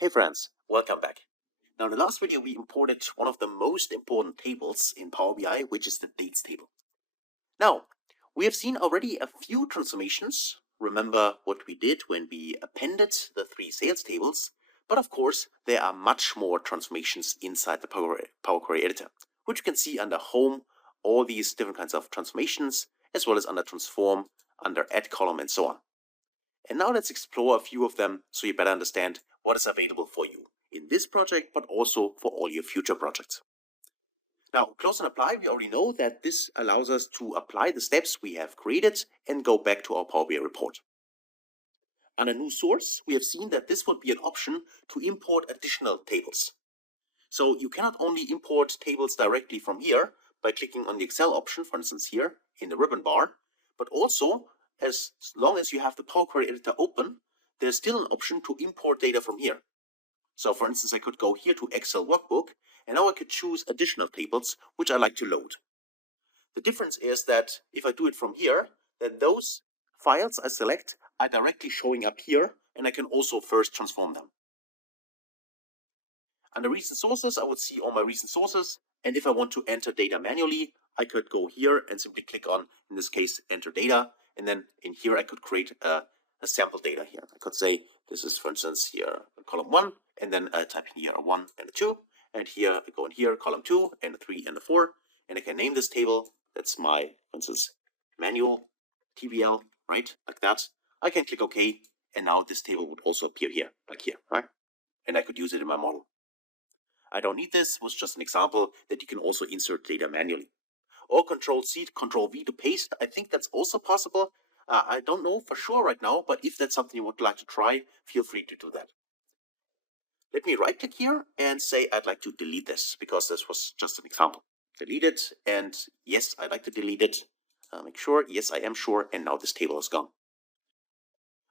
Hey friends, welcome back. Now in the last video we imported one of the most important tables in Power BI, which is the dates table. Now, we have seen already a few transformations. Remember what we did when we appended the three sales tables, but of course there are much more transformations inside the Power Query editor, which you can see under Home, all these different kinds of transformations, as well as under Transform, under Add Column and so on. And now let's explore a few of them so you better understand what is available for you in this project, but also for all your future projects. Now, close and apply, we already know that this allows us to apply the steps we have created and go back to our Power BI report. Under new source, we have seen that this would be an option to import additional tables. So you cannot only import tables directly from here by clicking on the Excel option, for instance here in the ribbon bar, but also as long as you have the Power Query editor open, there's still an option to import data from here. So for instance, I could go here to Excel workbook, and now I could choose additional tables which I like to load. The difference is that if I do it from here, then those files I select are directly showing up here, and I can also first transform them. Under recent sources, I would see all my recent sources, and if I want to enter data manually, I could go here and simply click on, in this case, enter data, and then in here I could create a sample data here. I could say this is, for instance, here column 1, and then I type in here a 1 and a 2, and here I go in here column 2 and a 3 and a 4, and I can name this table. That's my, for instance, manual TBL, right? Like that. I can click OK, and now this table would also appear here, like here, right? And I could use it in my model. I don't need this, was just an example that you can also insert data manually. Or Control-C, Control-V to paste, I think that's also possible. I don't know for sure right now, but if that's something you would like to try, feel free to do that. Let me right click here and say I'd like to delete this, because this was just an example. Delete it, and yes, I'd like to delete it. Make sure, yes, I am sure, and now this table is gone.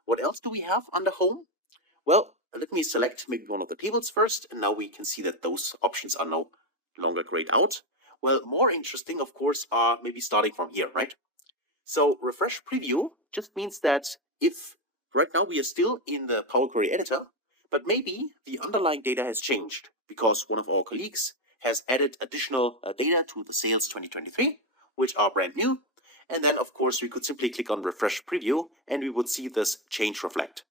What else do we have under Home? Well, let me select maybe one of the tables first, and now we can see that those options are no longer grayed out. Well, more interesting, of course, are maybe starting from here, right? So refresh preview just means that if right now we are still in the Power Query editor, but maybe the underlying data has changed because one of our colleagues has added additional data to the sales 2023, which are brand new. And then, of course, we could simply click on refresh preview and we would see this change reflect.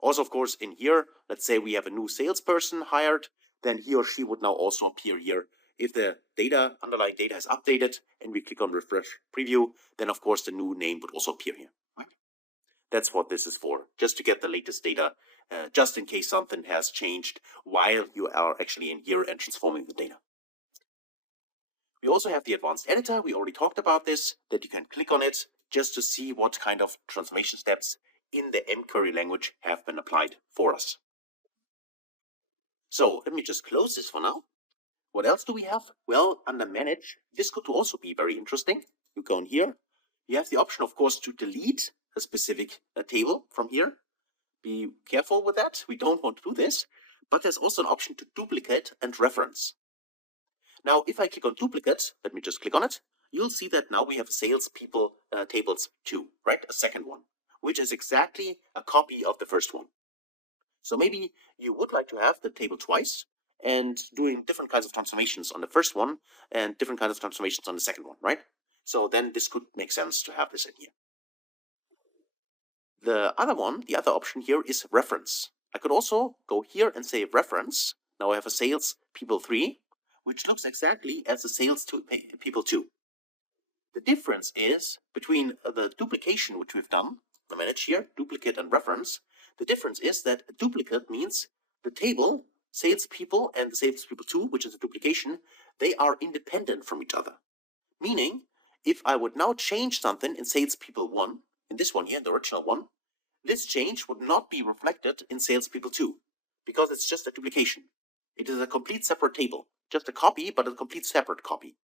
Also, of course, in here, let's say we have a new salesperson hired, then he or she would now also appear here. If the data, underlying data is updated and we click on refresh preview, then of course the new name would also appear here. Right? That's what this is for, just to get the latest data, just in case something has changed while you are actually in here and transforming the data. We also have the advanced editor. We already talked about this, that you can click on it just to see what kind of transformation steps in the mQuery language have been applied for us. So let me just close this for now. What else do we have? Well, under manage, this could also be very interesting. You go in here. You have the option, of course, to delete a specific table from here. Be careful with that. We don't want to do this. But there's also an option to duplicate and reference. Now, if I click on duplicate, let me just click on it. You'll see that now we have salespeople tables 2, right? A second one, which is exactly a copy of the first one. So maybe you would like to have the table twice and doing different kinds of transformations on the first one and different kinds of transformations on the second one, right? So then this could make sense to have this in here. The other one, the other option here is reference. I could also go here and say reference. Now I have a sales people 3, which looks exactly as the sales people 2. The difference is between the duplication which we've done, the manage here, duplicate and reference. The difference is that a duplicate means the table, salespeople and the salespeople 2, which is a duplication, they are independent from each other. Meaning, if I would now change something in salespeople 1, in this one here, the original one, this change would not be reflected in salespeople 2, because it's just a duplication. It is a complete separate table, just a copy, but a complete separate copy.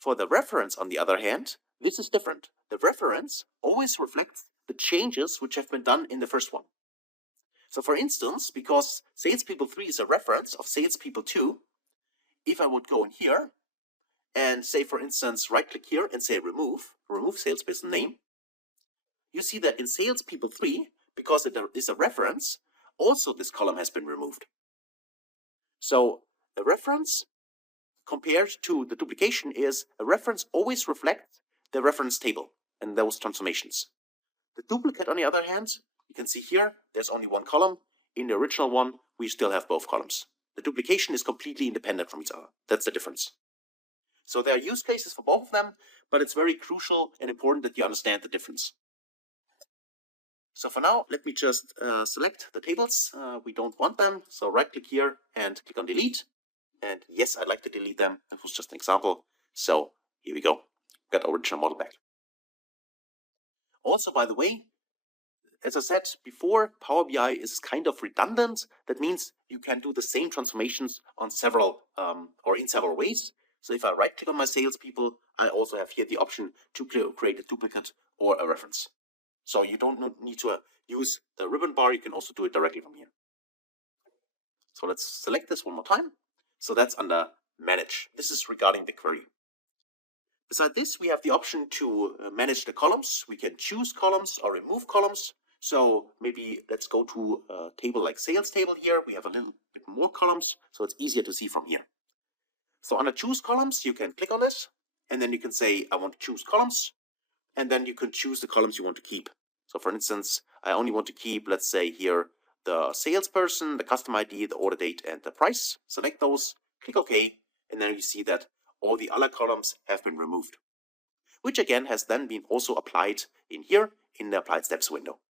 For the reference, on the other hand, this is different. The reference always reflects the changes which have been done in the first one. So for instance, because salespeople 3 is a reference of salespeople 2, if I would go in here and say, for instance, right click here and say remove salesperson name, you see that in salespeople 3, because it is a reference, also this column has been removed. So the reference compared to the duplication is a reference always reflects the reference table and those transformations. The duplicate, on the other hand, you can see here, there's only one column. In the original one, we still have both columns. The duplication is completely independent from each other. That's the difference. So there are use cases for both of them, but it's very crucial and important that you understand the difference. So for now, let me just select the tables. We don't want them. So right click here and click on delete. And yes, I'd like to delete them. That was just an example. So here we go. Got our original model back. Also, by the way, as I said before, Power BI is kind of redundant. That means you can do the same transformations on several or in several ways. So if I right click on my salespeople, I also have here the option to create a duplicate or a reference. So you don't need to use the ribbon bar. You can also do it directly from here. So let's select this one more time. So that's under manage. This is regarding the query. Beside this, we have the option to manage the columns. We can choose columns or remove columns. So maybe let's go to a table like sales table here. We have a little bit more columns, so it's easier to see from here. So under choose columns, you can click on it, and then you can say, I want to choose columns, and then you can choose the columns you want to keep. So for instance, I only want to keep, let's say here, the salesperson, the customer ID, the order date, and the price. Select those, click OK, and then you see that all the other columns have been removed, which again has then been also applied in here in the applied steps window.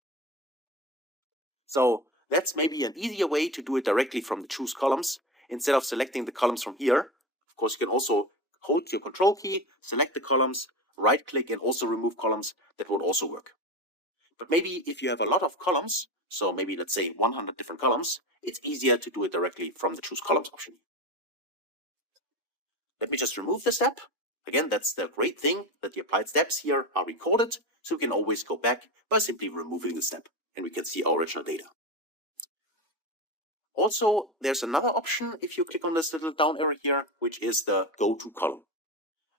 So that's maybe an easier way to do it directly from the choose columns instead of selecting the columns from here. Of course, you can also hold your control key, select the columns, right click and also remove columns. That would also work. But maybe if you have a lot of columns, so maybe let's say 100 different columns, it's easier to do it directly from the choose columns option. Let me just remove the step. Again, that's the great thing that the applied steps here are recorded, so we can always go back by simply removing the step and we can see our original data. Also, there's another option if you click on this little down arrow here, which is the go to column.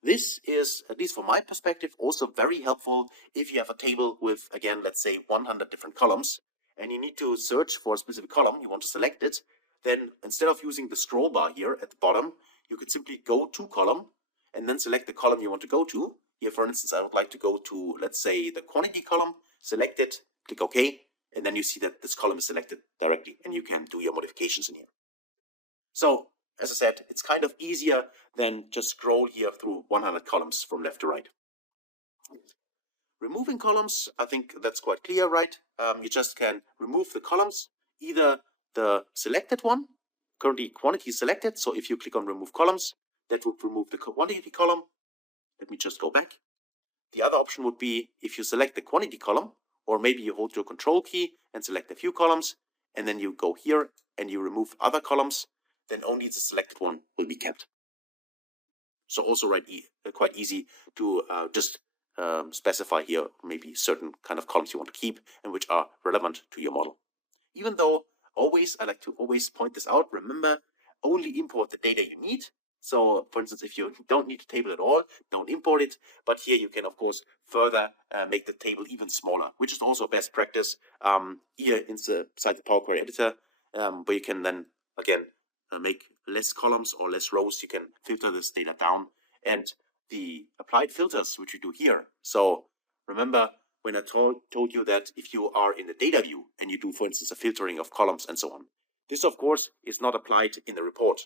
This is, at least from my perspective, also very helpful if you have a table with, again, let's say 100 different columns and you need to search for a specific column, you want to select it, then instead of using the scroll bar here at the bottom, you could simply go to column and then select the column you want to go to. Here, for instance, I would like to go to, let's say, the quantity column, select it, click OK, and then you see that this column is selected directly and you can do your modifications in here. So, as I said, it's kind of easier than just scroll here through 100 columns from left to right. Removing columns, I think that's quite clear, right? You just can remove the columns, either the selected one, currently quantity is selected, so if you click on remove columns, that would remove the quantity column. Let me just go back. The other option would be if you select the quantity column, or maybe you hold your control key and select a few columns, and then you go here and you remove other columns, then only the selected one will be kept. So also quite easy to just specify here maybe certain kind of columns you want to keep and which are relevant to your model. Even though I like to always point this out, remember, only import the data you need. So for instance, if you don't need a table at all, don't import it. But here you can, of course, further make the table even smaller, which is also best practice here inside the Power Query editor, where you can then, again, make less columns or less rows. You can filter this data down. And the applied filters, which we do here. So remember, when I told you that if you are in the data view and you do, for instance, a filtering of columns and so on, this, of course, is not applied in the report.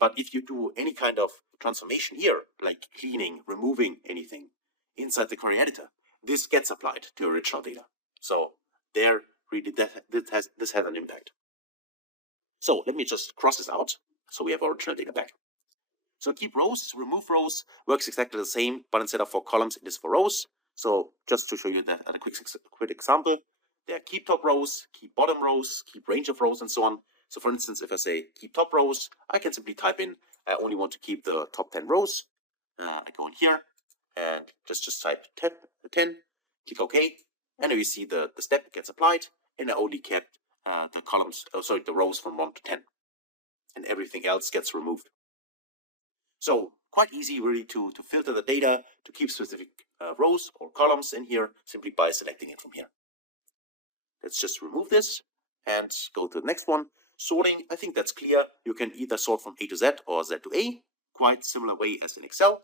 But if you do any kind of transformation here, like cleaning, removing anything inside the query editor, this gets applied to original data. So there, really, this has an impact. So let me just cross this out. So we have our original data back. So keep rows, remove rows, works exactly the same, but instead of for columns, it is for rows. So just to show you that at a quick example, there are keep top rows, keep bottom rows, keep range of rows, and so on. So for instance, if I say keep top rows, I can simply type in, I only want to keep the top 10 rows. I go in here and just type 10, click OK, and now you see the step gets applied, and I only kept the rows from 1 to 10, and everything else gets removed. So quite easy really to filter the data, to keep specific rows or columns in here simply by selecting it from here. Let's just remove this. and go to the next one. Sorting, I think that's clear. You can either sort from A to Z or Z to A, quite similar way as in Excel.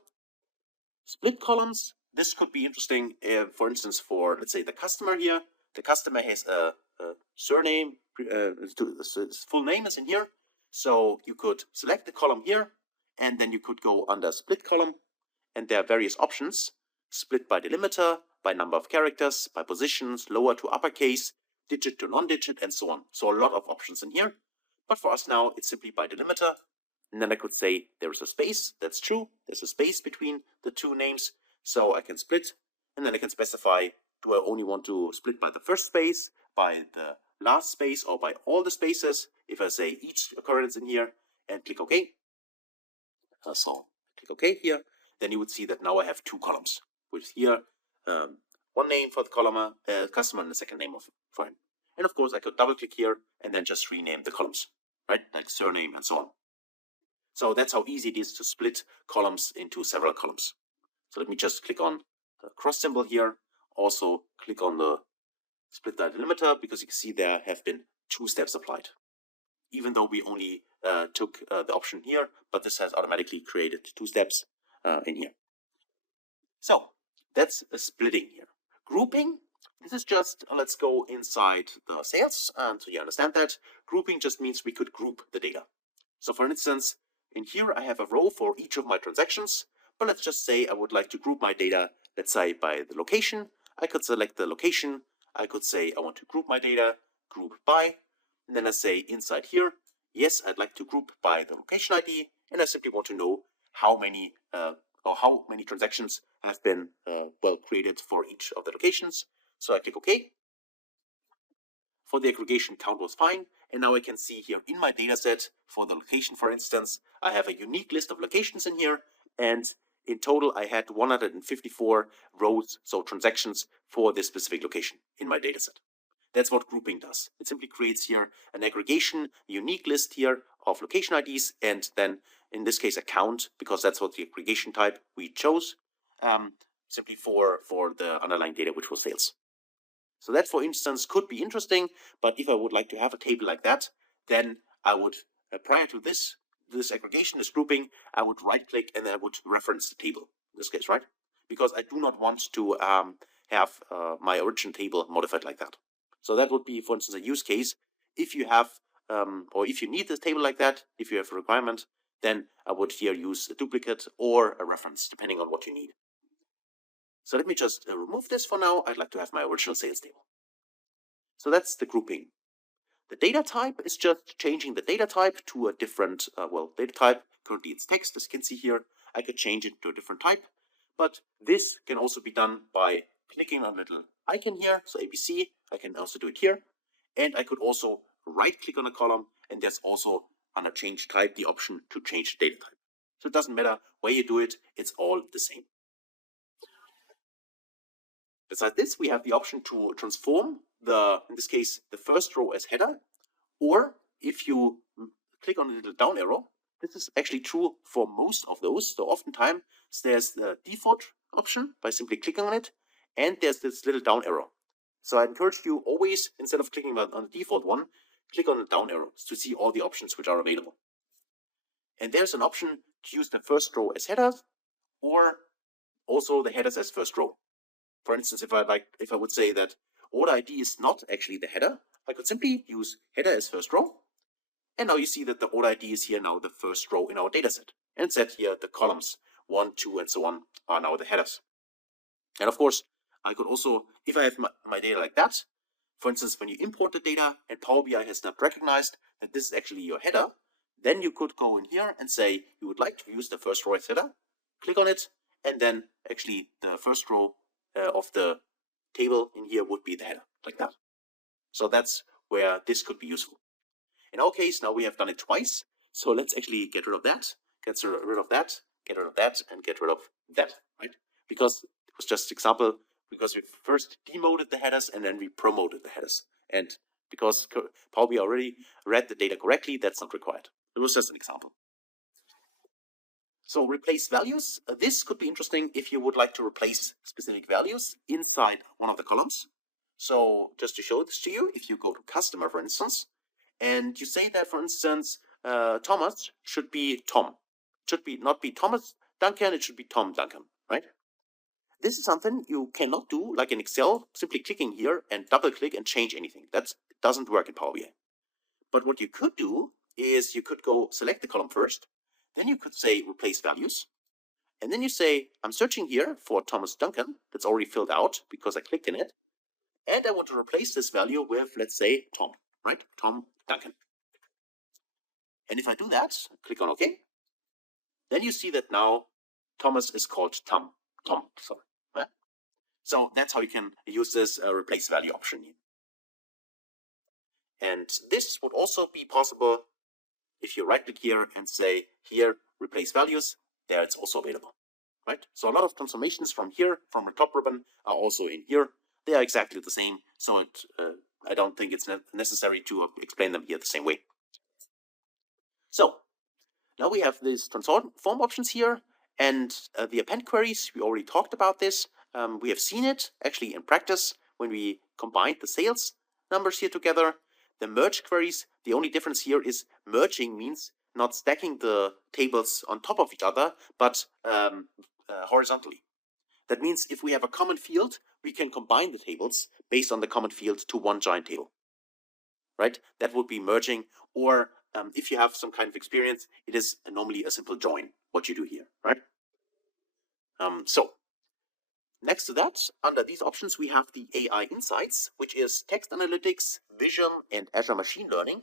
Split columns, this could be interesting, for instance, for, let's say, the customer here. The customer has a surname, his full name is in here. So you could select the column here, and then you could go under split column, and there are various options. Split by delimiter, by number of characters, by positions, lower to uppercase, digit to non-digit, and so on. So a lot of options in here. But for us now, it's simply by delimiter. And then I could say there is a space. That's true. There's a space between the two names. So I can split. And then I can specify, do I only want to split by the first space, by the last space, or by all the spaces? If I say each occurrence in here and click OK. So click OK here. Then you would see that now I have two columns with here one name for the column, customer, and the second name for him. And of course, I could double click here and then just rename the columns, right? Like surname and so on. So that's how easy it is to split columns into several columns. So let me just click on the cross symbol here. Also click on the split by delimiter, because you can see there have been 2 steps applied. Even though we only took the option here, but this has automatically created 2 steps in here. So that's a splitting here. Grouping, this is just, let's go inside the sales, and so you understand that. Grouping just means we could group the data. So for instance, in here I have a row for each of my transactions, but let's just say I would like to group my data, let's say by the location. I could select the location. I could say I want to group my data, group by, and then I say inside here, yes, I'd like to group by the location ID, and I simply want to know how many transactions have been created for each of the locations. So I click OK. For the aggregation, count was fine, and now I can see here in my data set for the location, for instance, I have a unique list of locations in here, and in total I had 154 rows, so transactions for this specific location in my data set. That's what grouping does. It simply creates here an aggregation, unique list here of location IDs, and then in this case a count, because that's what the aggregation type we chose, simply for the underlying data, which was sales. So that, for instance, could be interesting, but if I would like to have a table like that, then I would, prior to this aggregation, this grouping, I would right-click and I would reference the table, in this case, right? Because I do not want to have my original table modified like that. So that would be, for instance, a use case. If you have, or if you need this table like that, if you have a requirement, then I would here use a duplicate or a reference, depending on what you need. So let me just remove this for now. I'd like to have my original sales table. So that's the grouping. The data type is just changing the data type to a different, data type. Currently it's text, as you can see here. I could change it to a different type. But this can also be done by clicking on a little icon here. So ABC, I can also do it here. And I could also right-click on a column, and there's also under change type the option to change the data type. So it doesn't matter where you do it, it's all the same. Besides this, we have the option to transform in this case, the first row as header, or if you click on the little down arrow, this is actually true for most of those. So oftentimes there's the default option by simply clicking on it, and there's this little down arrow. So I encourage you always, instead of clicking on the default one, click on the down arrow to see all the options which are available. And there's an option to use the first row as headers, or also the headers as first row. For instance, if I would say that order ID is not actually the header, I could simply use header as first row. And now you see that the order ID is here now the first row in our dataset. And it said here the columns 1, 2, and so on are now the headers. And of course, I could also, if I have my data like that, for instance, when you import the data and Power BI has not recognized that this is actually your header, then you could go in here and say you would like to use the first row as header, click on it, and then actually the first row of the table in here would be the header, like that. So that's where this could be useful. In our case, now we have done it twice. So let's actually get rid of that, get rid of that, get rid of that, and get rid of that, right? Because it was just an example, because we first demoted the headers and then we promoted the headers. And because Power BI already read the data correctly, that's not required. It was just an example. So replace values. This could be interesting if you would like to replace specific values inside one of the columns. So just to show this to you, if you go to customer, for instance, and you say that, for instance, Thomas should be Tom. Should be not be Thomas Duncan, it should be Tom Duncan, right? This is something you cannot do like in Excel, simply clicking here and double click and change anything. That doesn't work in Power BI. But what you could do is you could go select the column first, then you could say replace values, and then you say, I'm searching here for Thomas Duncan. That's already filled out because I clicked in it. And I want to replace this value with, let's say, Tom, right? Tom Duncan. And if I do that, click on OK, then you see that now Thomas is called Tom. Sorry. Right? So that's how you can use this replace value option here. And this would also be possible if you right click here and say here replace values. There it's also available, right? So a lot of transformations from here, from the top ribbon, are also in here. They are exactly the same, so I don't think it's necessary to explain them here the same way. So now we have these transform options here, and the append queries. We already talked about this. We have seen it actually in practice when we combined the sales numbers here together. The merge queries, the only difference here is merging means not stacking the tables on top of each other, but horizontally. That means if we have a common field, we can combine the tables based on the common field to one giant table, right? That would be merging, or if you have some kind of experience, it is normally a simple join, what you do here, right? So next to that, under these options, we have the AI Insights, which is text analytics, vision, and Azure Machine Learning.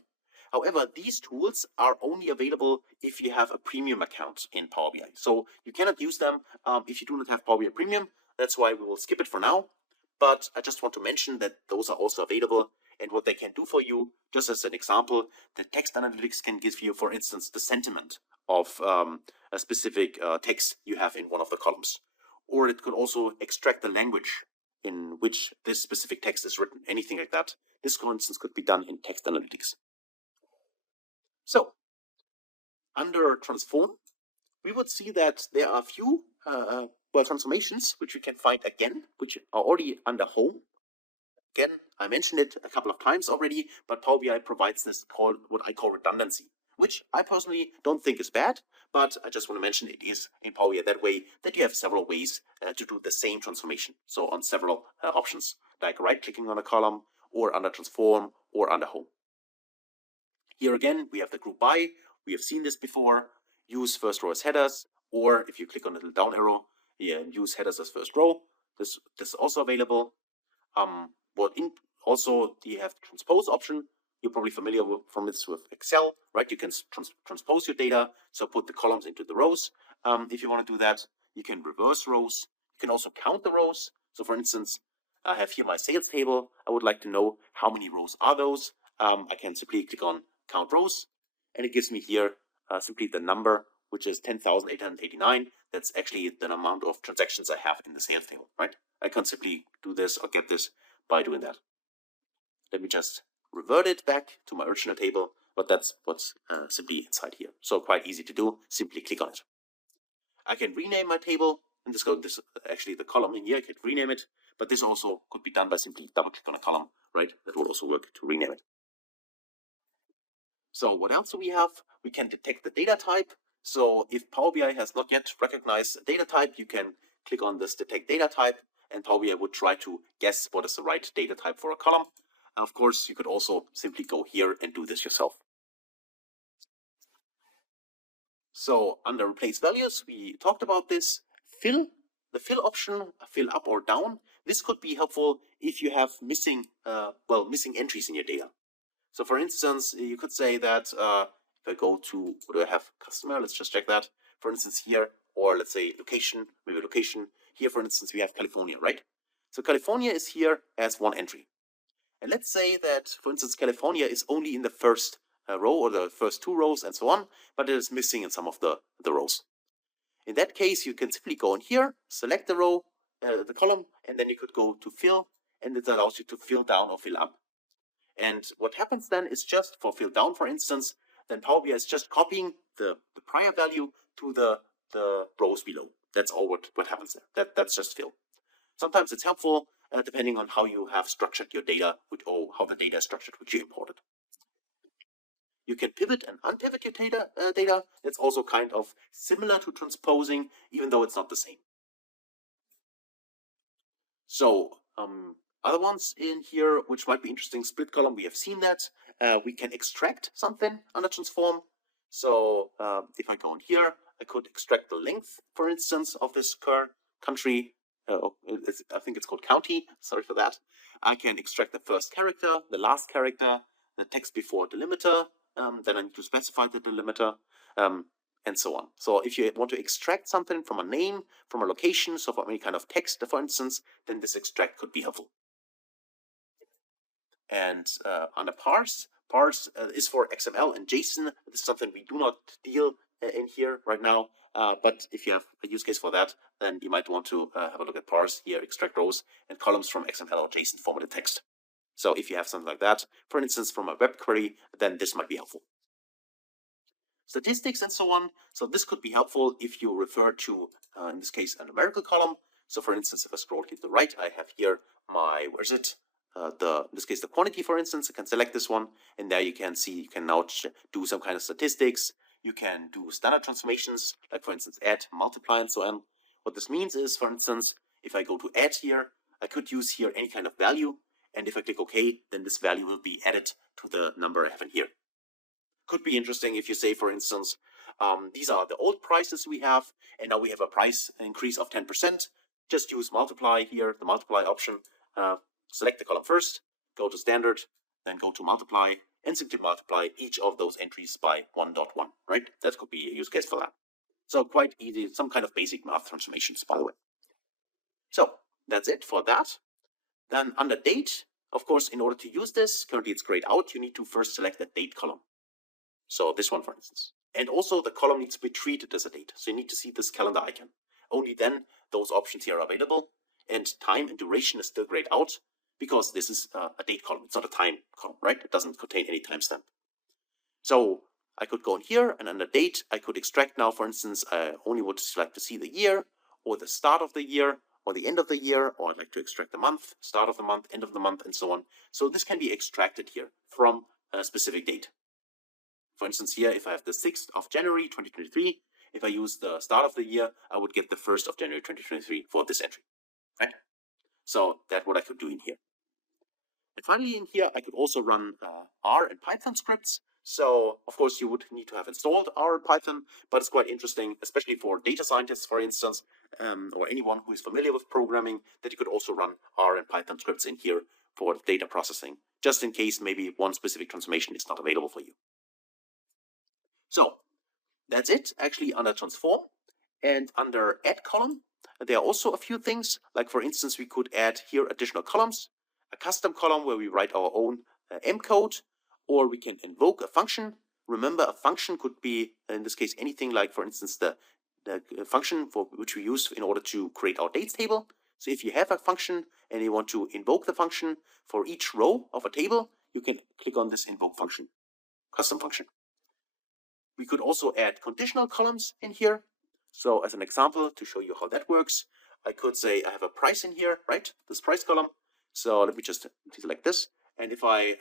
However, these tools are only available if you have a premium account in Power BI. So you cannot use them if you do not have Power BI Premium. That's why we will skip it for now. But I just want to mention that those are also available and what they can do for you. Just as an example, the text analytics can give you, for instance, the sentiment of a specific text you have in one of the columns. Or it could also extract the language in which this specific text is written, anything like that. This, for instance, could be done in text analytics. So, under transform, we would see that there are a few transformations which we can find again, which are already under home. Again, I mentioned it a couple of times already, but Power BI provides this called what I call redundancy, which I personally don't think is bad, but I just want to mention it is in Power BI that way that you have several ways to do the same transformation. So on several options, like right-clicking on a column, or under transform, or under home. Here again, we have the group by. We have seen this before. Use first row as headers, or if you click on the little down arrow, use headers as first row. This is also available. Also you have the transpose option. You're probably familiar from this with Excel, right? You can transpose your data, so put the columns into the rows. If you want to do that, you can reverse rows. You can also count the rows. So for instance, I have here my sales table. I would like to know how many rows are those. I can simply click on count rows, and it gives me here simply the number, which is 10,889. That's actually the amount of transactions I have in the sales table, right? I can simply do this or get this by doing that. Let me just revert it back to my original table, but that's what's simply inside here. So quite easy to do. Simply click on it. I can rename my table, and this actually the column in here. I could rename it, but this also could be done by simply double click on a column, right? That will also work to rename it. So what else do we have? We can detect the data type. So if Power BI has not yet recognized a data type, you can click on this detect data type, and Power BI would try to guess what is the right data type for a column. And of course, you could also simply go here and do this yourself. So under replace values, we talked about this. The fill option, fill up or down. This could be helpful if you have missing entries in your data. So for instance, you could say that if I go to, what do I have? Customer, let's just check that. For instance here, or let's say location, maybe location. Here, for instance, we have California, right? So California is here as one entry. And let's say that, for instance, California is only in the first row or the first two rows and so on, but it is missing in some of the rows. In that case, you can simply go in here, select the row, the column, and then you could go to fill, and it allows you to fill down or fill up. And what happens then is just for fill down, for instance, then Power BI is just copying the prior value to the rows below. That's all what happens there. That's just fill. Sometimes it's helpful depending on how you have structured your data, or how the data is structured which you imported. You can pivot and unpivot your data. It's also kind of similar to transposing, even though it's not the same. So other ones in here which might be interesting, split column, we have seen that. We can extract something under transform. So if I go in here, I could extract the length, for instance, of this country. I think it's called county. Sorry for that. I can extract the first character, the last character, the text before delimiter. Then I need to specify the delimiter, and so on. So if you want to extract something from a name, from a location, so from any kind of text, for instance, then this extract could be helpful. And under parse is for XML and JSON. This is something we do not deal in here right now. But if you have a use case for that, then you might want to have a look at parse here, extract rows and columns from XML or JSON formatted text. So if you have something like that, for instance, from a web query, then this might be helpful. Statistics and so on. So this could be helpful if you refer to, in this case, a numerical column. So for instance, if I scroll here to the right, I have here my, where is it? In this case, the quantity, for instance. I can select this one, and there you can see, you can now do some kind of statistics. You can do standard transformations, like for instance, add, multiply, and so on. What this means is, for instance, if I go to add here, I could use here any kind of value. And if I click OK, then this value will be added to the number I have in here. Could be interesting if you say, for instance, these are the old prices we have, and now we have a price increase of 10%. Just use multiply here, the multiply option. Select the column first, go to standard, then go to multiply, and simply multiply each of those entries by 1.1, right? That could be a use case for that. So quite easy, some kind of basic math transformations, by the way. So that's it for that. Then under date, of course, in order to use this, currently it's grayed out, you need to first select the date column. So this one, for instance. And also the column needs to be treated as a date. So you need to see this calendar icon. Only then those options here are available. And time and duration is still grayed out because this is a date column. It's not a time column, right? It doesn't contain any timestamp. So I could go in here, and under date, I could extract now, for instance, I only would like to see the year, or the start of the year, or the end of the year, or I'd like to extract the month, start of the month, end of the month, and so on. So this can be extracted here from a specific date. For instance, here, if I have the 6th of January 2023, if I use the start of the year, I would get the 1st of January 2023 for this entry, right? So that's what I could do in here. And finally, in here, I could also run R and Python scripts. So, of course, you would need to have installed R and Python, but it's quite interesting, especially for data scientists, for instance, or anyone who is familiar with programming, that you could also run R and Python scripts in here for data processing, just in case maybe one specific transformation is not available for you. So that's it actually under transform. And under add column, there are also a few things, like for instance, we could add here additional columns, a custom column where we write our own M code, or we can invoke a function. Remember, a function could be, in this case, anything like, for instance, the function for which we use in order to create our dates table. So if you have a function and you want to invoke the function for each row of a table, you can click on this invoke function, custom function. We could also add conditional columns in here. So as an example, to show you how that works, I could say I have a price in here, right? This price column. So let me just select this. And if I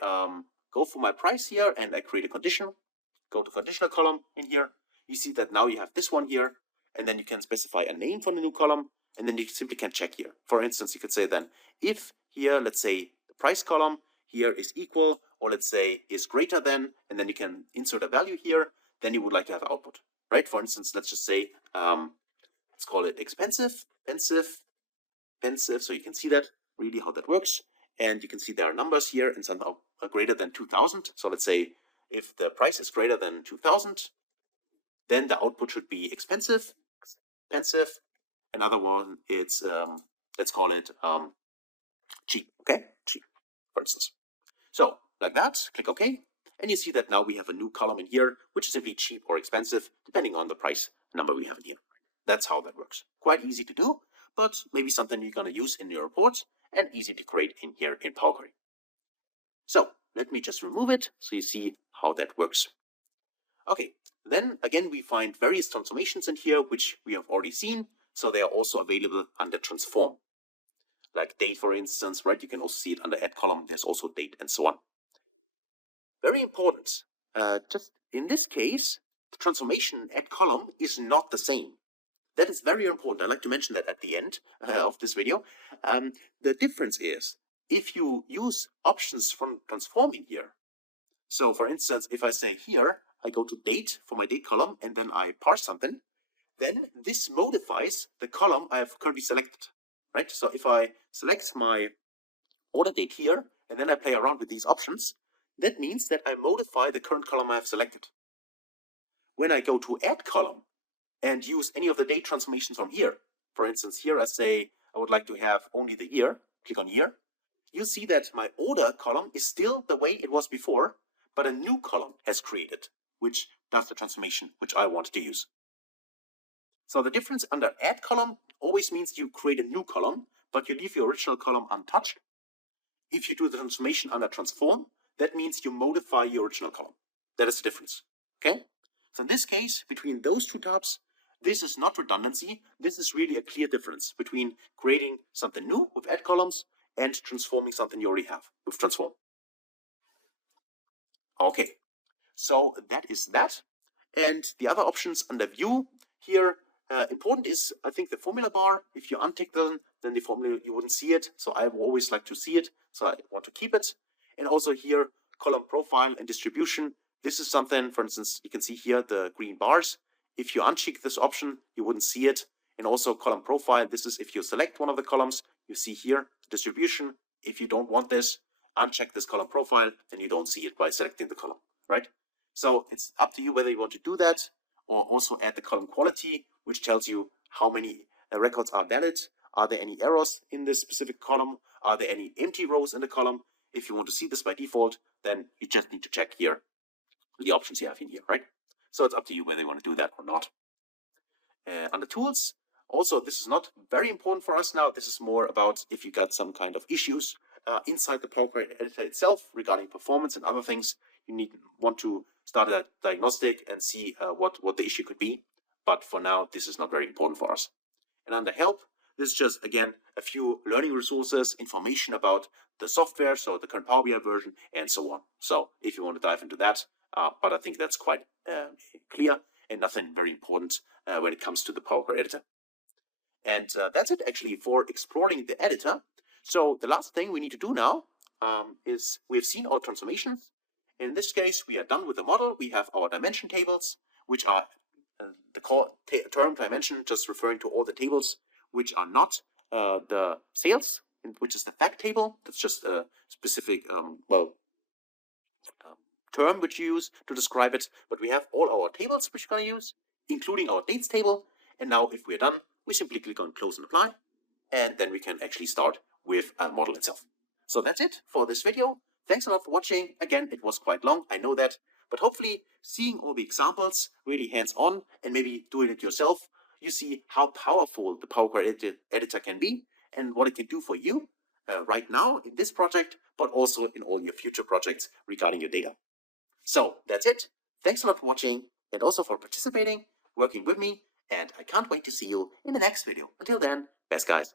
go for my price here and I create a condition, go to conditional column in here, you see that now you have this one here. And then you can specify a name for the new column. And then you simply can check here. For instance, you could say then, if here, let's say the price column here is equal, or let's say is greater than, and then you can insert a value here, then you would like to have output, right? For instance, let's just say, let's call it expensive. So you can see that really how that works. And you can see there are numbers here and some are greater than 2000. So let's say if the price is greater than 2000, then the output should be expensive. Another one, it's, let's call it cheap, okay? Cheap, for instance. So like that, click OK. And you see that now we have a new column in here, which is simply cheap or expensive, depending on the price number we have in here. That's how that works. Quite easy to do, but maybe something you're going to use in your reports and easy to create in here in Power Query. So let me just remove it so you see how that works. Okay, then again, we find various transformations in here, which we have already seen. So they are also available under transform. like date, for instance, right? You can also see it under add column. There's also date and so on. Very important. Just in this case, the transformation add column is not the same. That is very important. I'd like to mention that at the end of this video. The difference is if you use options from transforming here. So for instance, if I say here, I go to date for my date column and then I parse something, then this modifies the column I have currently selected, right? So if I select my order date here and then I play around with these options, that means that I modify the current column I have selected. When I go to add column and use any of the date transformations from here, for instance, here I say I would like to have only the year, click on year, you see that my order column is still the way it was before, but a new column has created, which does the transformation which I wanted to use. So the difference under add column always means you create a new column, but you leave your original column untouched. If you do the transformation under transform, that means you modify your original column. That is the difference. Okay? So in this case, between those two tabs, this is not redundancy. This is really a clear difference between creating something new with add columns and transforming something you already have with transform. Okay, so that is that. And the other options under view here, important is, I think, the formula bar. If you untick them, then the formula, you wouldn't see it. So I always like to see it. So I want to keep it. And also here, column profile and distribution. This is something, for instance, you can see here the green bars. If you uncheck this option, you wouldn't see it. And also column profile, this is if you select one of the columns, you see here the distribution. If you don't want this, uncheck this column profile, then you don't see it by selecting the column, right? So it's up to you whether you want to do that or also add the column quality, which tells you how many records are valid. Are there any errors in this specific column? Are there any empty rows in the column? If you want to see this by default, then you just need to check here the options you have in here, right? So it's up to you whether you want to do that or not. Under tools, also this is not very important for us now. This is more about if you got some kind of issues inside the Power Query editor itself regarding performance and other things. You want to start a diagnostic and see what the issue could be. But for now, this is not very important for us. And under help, this is just, again, a few learning resources, information about the software, so the current Power BI version, and so on. So if you want to dive into that, but I think that's quite clear and nothing very important when it comes to the Power Query editor. And that's it, actually, for exploring the editor. So the last thing we need to do now is we've seen our transformations. In this case, we are done with the model. We have our dimension tables, which are the term dimension, just referring to all the tables which are not the sales, which is the fact table. That's just a specific term which you use to describe it. But we have all our tables which we're going to use, including our dates table. And now if we're done, we simply click on close and apply. And then we can actually start with a model itself. So that's it for this video. Thanks a lot for watching. Again, it was quite long, I know that. But hopefully, seeing all the examples really hands-on and maybe doing it yourself, you see how powerful the Power Query editor can be and what it can do for you right now in this project, but also in all your future projects regarding your data. So that's it. Thanks a lot for watching and also for participating, working with me, and I can't wait to see you in the next video. Until then, best guys.